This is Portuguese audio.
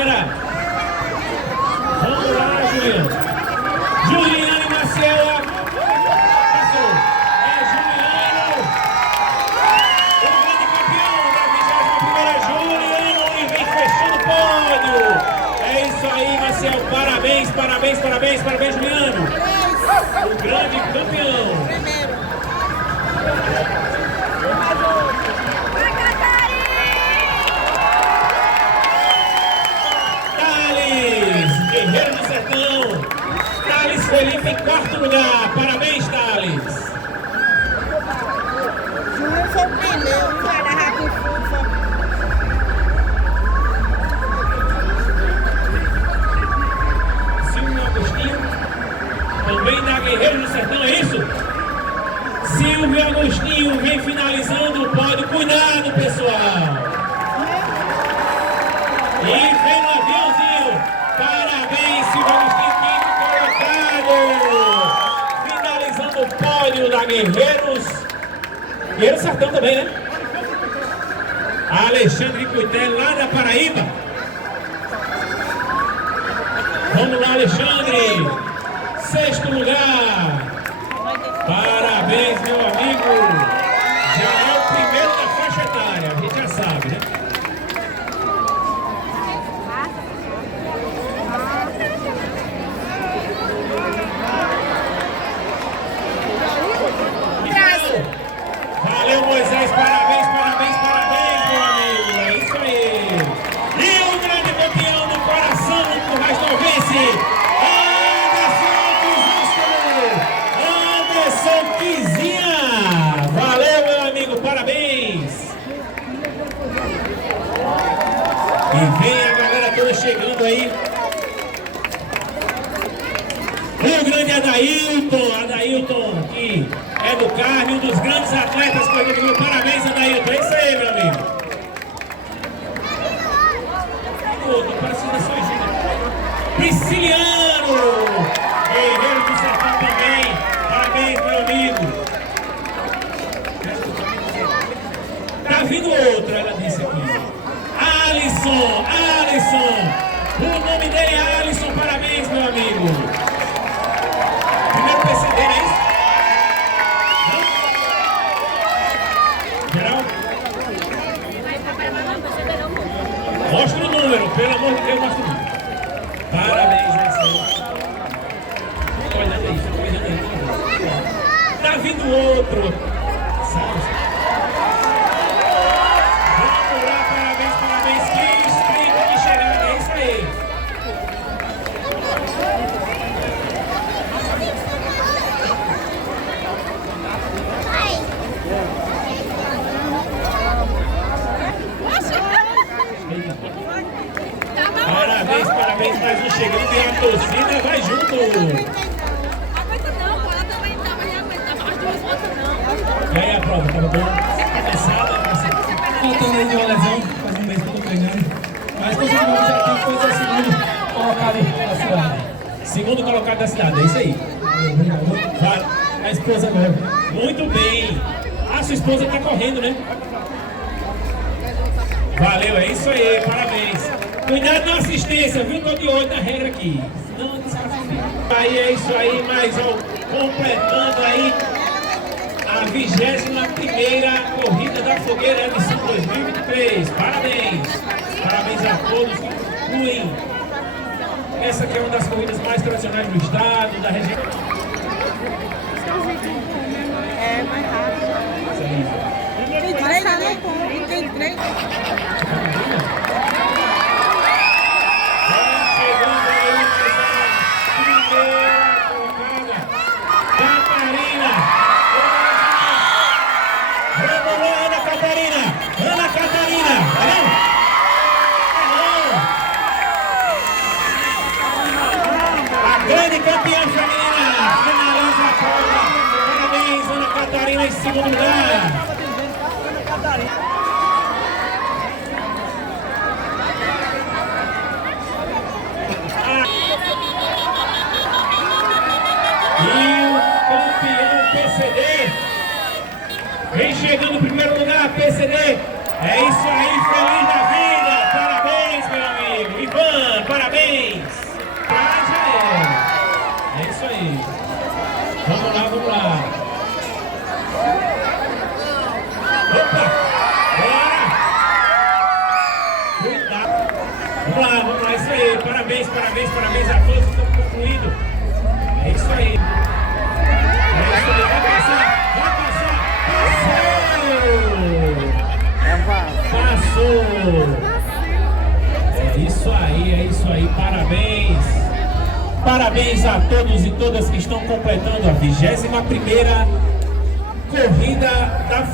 terceira. Vamos lá, Juliano. Juliano e Maciel. Passou. É Juliano. O grande campeão da 21ª. Juliano. E vem fechando o pódio. É isso aí, Maciel. Parabéns, parabéns, parabéns, parabéns, Juliano. O grande campeão. Guerreiro do Sertão, Thales Felipe em quarto lugar. Parabéns, Thales. Júnior foi o primeiro, vai dar rápido. Silvio Agostinho, também da Guerreiro do Sertão, é isso? Silvio Agostinho vem finalizando o pódio. Cuidado, pessoal. E vem no aviãozinho. Parabéns, Silvio Agostinho, quinto colocado. Finalizando o pódio da Guerreiros. Guerreiro Sertão também, né? Alexandre Cuitel, lá da Paraíba. Vamos lá, Alexandre. Sexto lugar. Parabéns, meu amigo. Já é o primeiro da faixa etária, a gente já sabe, né? Valeu, Moisés, parabéns, parabéns, parabéns, meu amigo. É isso aí. E o grande campeão do coração do Rasnovense, Anderson Kizinha. Valeu, meu amigo, parabéns. E vem a galera toda chegando aí. O grande Adailton, que é do Carmo, um dos grandes atletas que eu digo. Parabéns, Adailton. É isso aí, meu amigo. Tô parecendo a sua ajuda. Prisciliano, Guerreiro do Sertão também. Parabéns, meu amigo. Tá vindo outro, ela disse aqui. Alisson. O nome dele é Alisson. Parabéns, meu amigo. Primeiro PCD, não é isso? Geral? Mostra o número, pelo amor de Deus, mostra o número. Parabéns, Alisson. Olhando aí. Tá vindo outro. Vamos lá, parabéns. Que inscrito, que chegada. É isso aí. Parabéns, mais um chegando e a torcida vai junto. Aguenta não, ela também aguenta as duas voltas não. E aí a prova, tava bom? Cansada? Voltando aí de uma lesão, faz um mês que eu tô treinando. Mas conseguimos já aqui, foi o segundo colocado da cidade. Segundo colocado da cidade, é isso aí. Obrigado. A esposa agora. Muito bem. A sua esposa tá correndo, né? Valeu, é isso aí, parabéns. Cuidado na assistência, viu? Tô de olho na regra aqui. Senão desclassifica. Aí é isso aí, mas ó, completando aí a 21ª Corrida da Fogueira edição 2023. Parabéns! Parabéns a todos que concluem. Essa aqui é uma das corridas mais tradicionais do estado, da região. É mais rápido. Isso aí. Tem três, né? Tem três. Ana Catarina, a grande campeã feminina, finaliza a prova. Parabéns, Ana Catarina em segundo lugar. E o campeão PCD vem chegando em primeiro lugar, PCD. É isso aí, feliz da vida. Parabéns, meu amigo. Ivan. parabéns, parabéns, parabéns a todos que estão concluindo. É isso aí. É isso aí, vai passar, passou! Passou! É isso aí, parabéns! Parabéns a todos e todas que estão completando a 21ª corrida da